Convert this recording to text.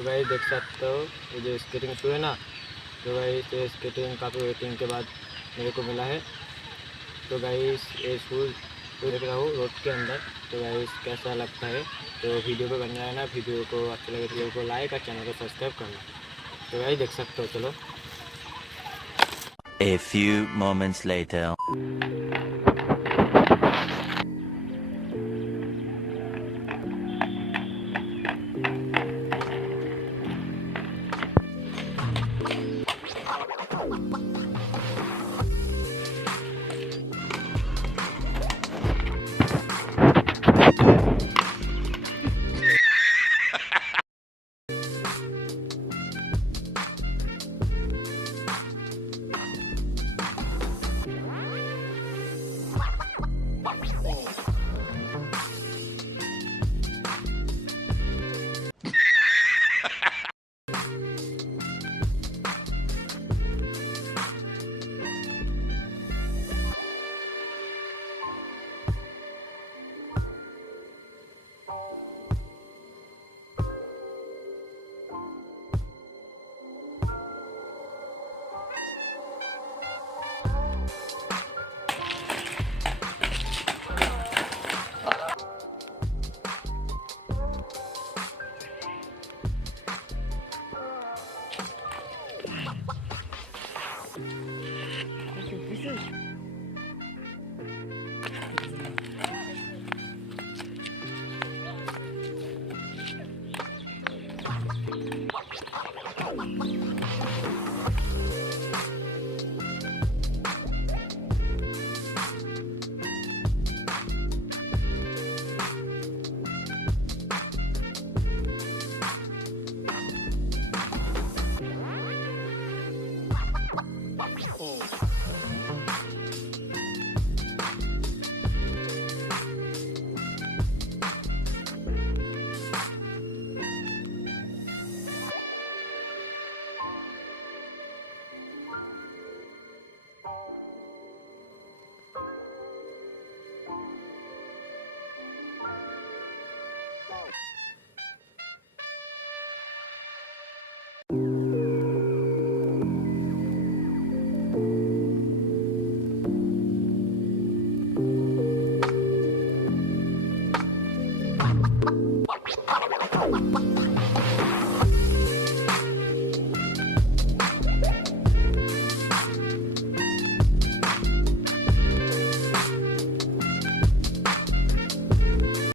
तो गाइस देख सकते हो ये जो स्केटिंग शू है ना, तो गाइस ये स्केटिंग काफ़ी वेटिंग के बाद मेरे को मिला है। तो गाइस ये शूज़ देख रहा हूँ रोड के अंदर। तो गाइस कैसा लगता है, तो वीडियो को बन जाए ना, वीडियो को अच्छा लगे वीडियो को लाइक और चैनल को सब्सक्राइब करना। तो गाइस देख सकते हो। चलो A few moments later.